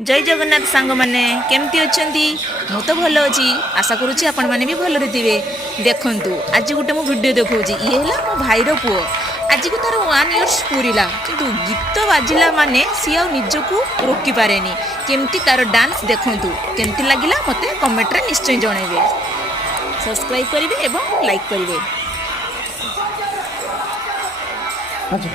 जय जगन्नाथ सांग मैंने केमती अच्छा मु तो भल अच्छी आशा करुच्ची आपण मैंने भी भलरे थे देखु आज गोटे मु भिड देखा ये है मो भाईर पुओ आज को तार 1 इयर्स पूरीला किंतु गीत बाजिला माने सी आ निजकू रोकी पारे केमती तार डांस देखु केमती लगिला मते कमेंट रे निश्चय जणेबे सब्सक्राइब करेंगे एवं लाइक करेंगे। अच्छा